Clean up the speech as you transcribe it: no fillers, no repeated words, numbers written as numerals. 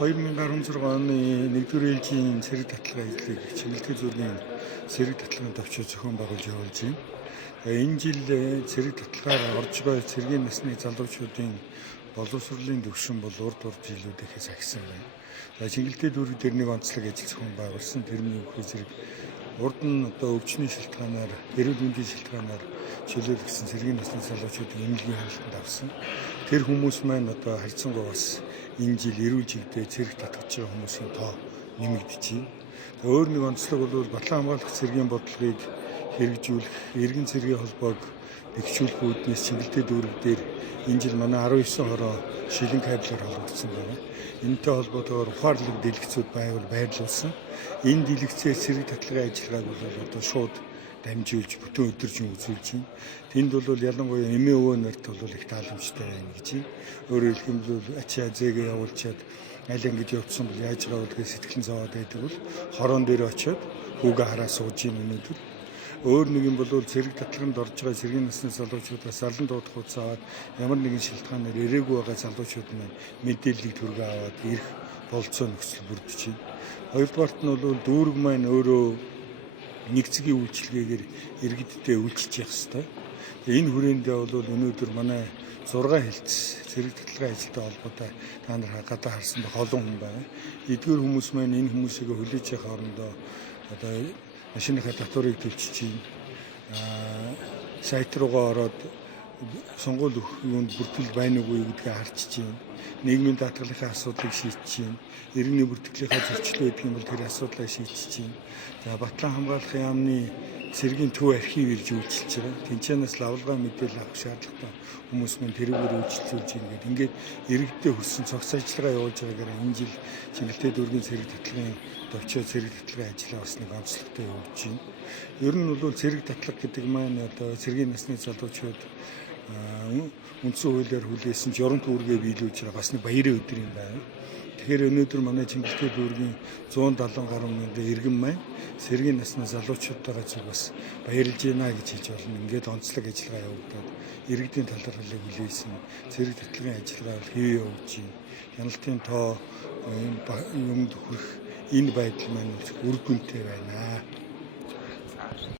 2016 оны 1-р ээлжийн цэрэг татлагын ажлыг Чиглэлтэй зургийн цэрэг татлагын төвчөө зохион байгуулж явуулж байна. Энэ жил цэрэг татлагаар орж байгаа цэргийн насны залуучуудын боловсролын төвшин бол урд жилүүдээс ахисан байна. Чиглэлтэй дүүрэг дээр нэг онцлог ажил зохион байгуулсан. Тэрний үхээ зэрэг урд нь өвчний шалтгаанаар, эрүүл мэндийн шалтгаанаар чөлөөлөгдсөн цэргийн насны залуучуудын эмнэлгийн хяналтанд авсан. Тэр хүмүүс маань харьцангуй бас энэ жил эрүүл чигтээ цэрэг татгаж байгаа хүмүүсийн тоо нэмэгдэж байна. Өөр нэг онцлог бол Батлан хамгаалах цэргийн бодлогыг хэрэгжүүлэх, иргэн цэргийн холбоог бэхжүүлэх үүднээс Чиглэлтэй дүүрэг дээр энэ жил манай 19 хороо шилэн кабелаар холбогдсон байна. Энэтэй холбоотойгоор ухаарлаг дэлгэцүүд байрлуулсан. Энэ дэлгэцээр цэрэг татлагын ажиллагааг бол шууд дамжуулж бүтэн өдөржин үзүүлж байна. Тэнд бол ялангуяа эмээ өвөө нарт бол их тааламжтай байна гэж байна. Өөрөөр хэлбэл ачаа зээгээ явуулчаад аль ингэж явуулсан бол яаж байгаа вэ гэж сэтгэлэн зовоод байдаг бол хороон дээр очиод хүүгээ хараа сууж ийн өнөдөр. Өөр нэг юм бол цэрэг татлаганд орж байгаа цэргийн насны залуучуудаас алан дуудах хугацаа аваад ямар нэгэн шалтгаанаар ирээгүй байгаа залуучууд маань мэдээллийг түргэн аваад ирэх болцоо нөхцөл бүрдэж байна. Хоёрдугаарт нь бол дүүрэг маань өөрөө нэгцгийн үйлчилгээгээр иргэддээ үйлчилж явах хэрэгтэй. Энэ хүрээндээ бол өнөөдөр манай 6 хэлтс цэрэг татлагын ажилтай холбоотой та нар гадаа харсан холон хүн байна. Эдгээр хүмүүс маань энэ хүмүүсийг хүлээж явах орондоо машиныхаа татварыг төлчих чинь сайт руугаа ороод сонгуул өгөхөнд бүртгэл байна уугүй гэдгийг харч чинь нийгмийн даатгалынхаа асуудлыг шийдэж чинь иргэний бүртгэлийнхаа зөрчил байдаг юм бол тэр асуудлаа шийдэж чинь Батлан хамгаалахын яамны цэргийн төв архив ирж үйлчилж байгаа. Тэнцэнээс лавлгаа мэдээлэл авах шаардлагатай хүмүүс маань тэрүүгээр үйлчилж байгаа. Ингээд иргэдэд хүрсэн цогц ажиллагаа явуулж байгаагаар энэ жил Чиглэлтэй дүүргийн цэрэг татлагын төвчөө цэрэг татлагын ажиллагаа бас нэг онцлогтой явуулж байна. Ер нь бол цэрэг татлага гэдэг маань цэргийн насны залуучууд үндсэн хуулиар хүлээсэн журам түүргээ биелүүлж байгаа бас нэг баярын өдөр юм байна. Тэгэхээр өнөөдөр манай Чиглэлтэй дүүргийн 170 гаруй мянган иргэн маань цэргийн насны залуучуудаараа зөв бас баярлж байна гэж хэлж болно. Ингээд онцлог ажиллагаа явагдаад иргэдийн талархлыг хүлээсэн цэрэг татлагын ажиллагаа хэвээ явуулж байна. Хяналтын тоо юмд хүрэх энэ байдал маань үр дүнтэй байна.